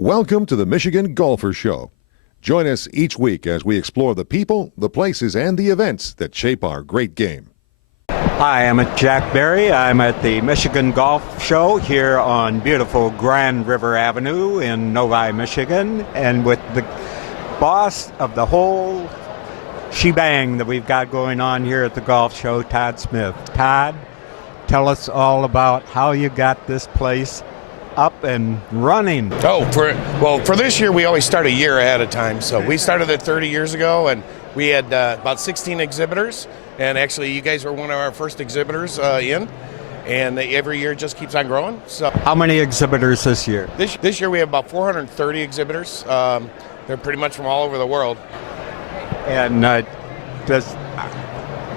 Welcome to the Michigan Golfer Show. Join us each week as we explore the people, the places, and the events that shape our great game. Hi, I'm Jack Berry. I'm at the Michigan Golf Show here on beautiful Grand River Avenue in Novi, Michigan, and with the boss of the whole shebang that we've got going on here at the golf show, Todd Smith. Todd, tell us all about how you got this place up and running. For this year, we always start a year ahead of time. So we started it 30 years ago, and we had about 16 exhibitors. And actually, you guys were one of our first exhibitors in. And every year it just keeps on growing. So how many exhibitors this year? This year we have about 430 exhibitors. They're pretty much from all over the world. And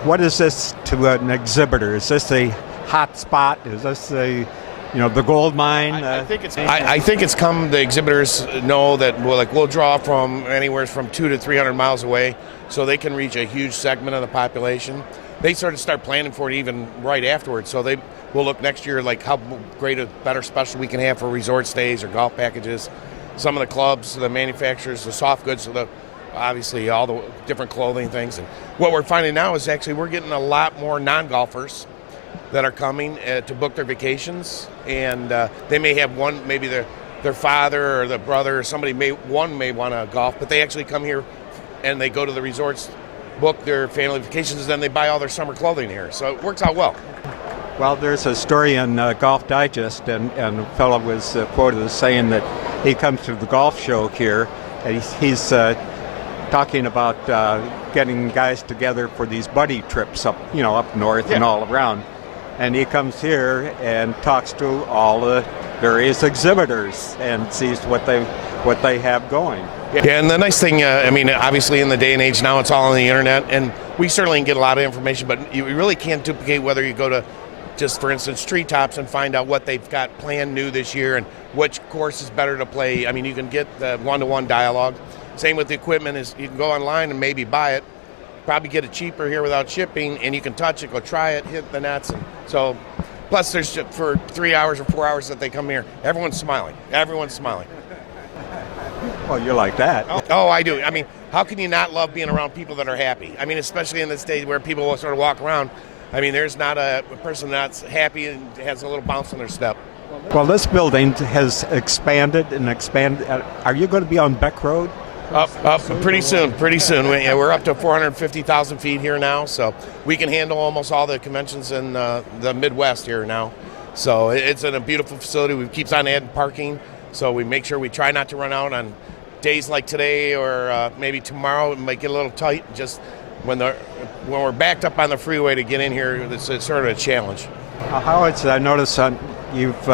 what is this to an exhibitor? Is this a hot spot? Is this the gold mine? I think it's come. The exhibitors know that we'll draw from anywhere from 200 to 300 miles away, so they can reach a huge segment of the population. They sort of start planning for it even right afterwards. So they will look next year like how great a better special we can have for resort stays or golf packages. Some of the clubs, the manufacturers, the soft goods, obviously all the different clothing things. And what we're finding now is actually we're getting a lot more non-golfers that are coming to book their vacations, and they may have one, maybe their father or their brother or somebody may want to golf, but they actually come here and they go to the resorts, book their family vacations, and then they buy all their summer clothing here. So it works out well. Well, there's a story in Golf Digest, and a fellow was quoted as saying that he comes to the golf show here, and he's talking about getting guys together for these buddy trips up north and all around. And he comes here and talks to all the various exhibitors and sees what they have going. Yeah, and the nice thing, obviously in the day and age now, it's all on the internet, and we certainly can get a lot of information, but you really can't duplicate whether you go to, just for instance, Treetops and find out what they've got planned new this year and which course is better to play. I mean, you can get the one-to-one dialogue. Same with the equipment, is you can go online and maybe buy it, probably get it cheaper here without shipping, and you can touch it, go try it, hit the nets. And so, plus there's for 3 hours or 4 hours that they come here, everyone's smiling. Everyone's smiling. Well, you're like that. Oh, I do. I mean, how can you not love being around people that are happy? I mean, especially in this day where people will sort of walk around. I mean, there's not a person that's happy and has a little bounce in their step. Well, this building has expanded and expanded. Are you going to be on Beck Road? Up pretty soon. We're up to 450,000 feet here now, so we can handle almost all the conventions in the Midwest here now. So it's in a beautiful facility. We keep on adding parking, so we make sure we try not to run out on days like today or maybe tomorrow. It might get a little tight. Just when we're backed up on the freeway to get in here, it's sort of a challenge. I noticed you've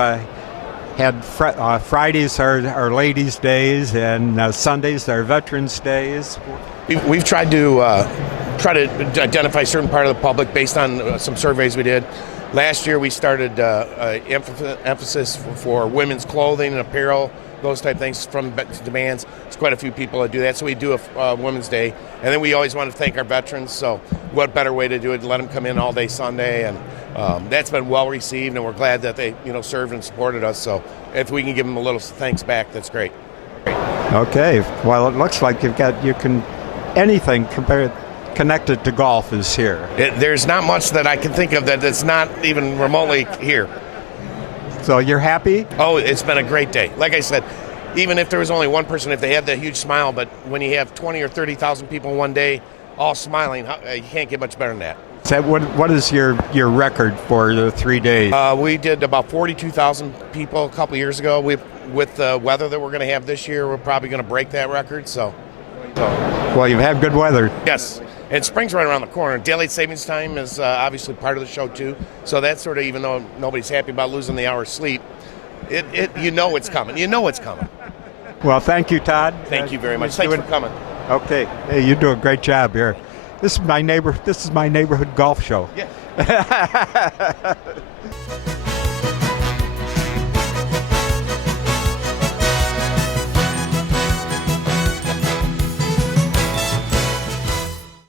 had Fridays are ladies' days, and Sundays are veterans' days. We've tried to identify a certain part of the public based on some surveys we did. Last year we started emphasis for women's clothing and apparel, those type of things from demands. There's quite a few people that do that, so we do a Women's Day. And then we always want to thank our veterans, so what better way to do it, to let them come in all day Sunday. And that's been well received, and we're glad that they served and supported us. So if we can give them a little thanks back, that's great. Okay, well, it looks like anything connected to golf is here. There's not much that I can think of that's not even remotely here. So you're happy? Oh, it's been a great day. Like I said, even if there was only one person, if they had that huge smile, but when you have 20 or 30,000 people in one day all smiling, you can't get much better than that. So what is your record for the 3 days? We did about 42,000 people a couple years ago. With the weather that we're going to have this year, we're probably going to break that record. So, well, you've had good weather. Yes, and spring's right around the corner. Daylight savings time is obviously part of the show too. So that's sort of, even though nobody's happy about losing the hour of sleep, it's coming. You know it's coming. Well, thank you, Todd. Thank you very much. Thanks for coming. Okay, hey, you do a great job here. This is my neighborhood golf show. Yeah.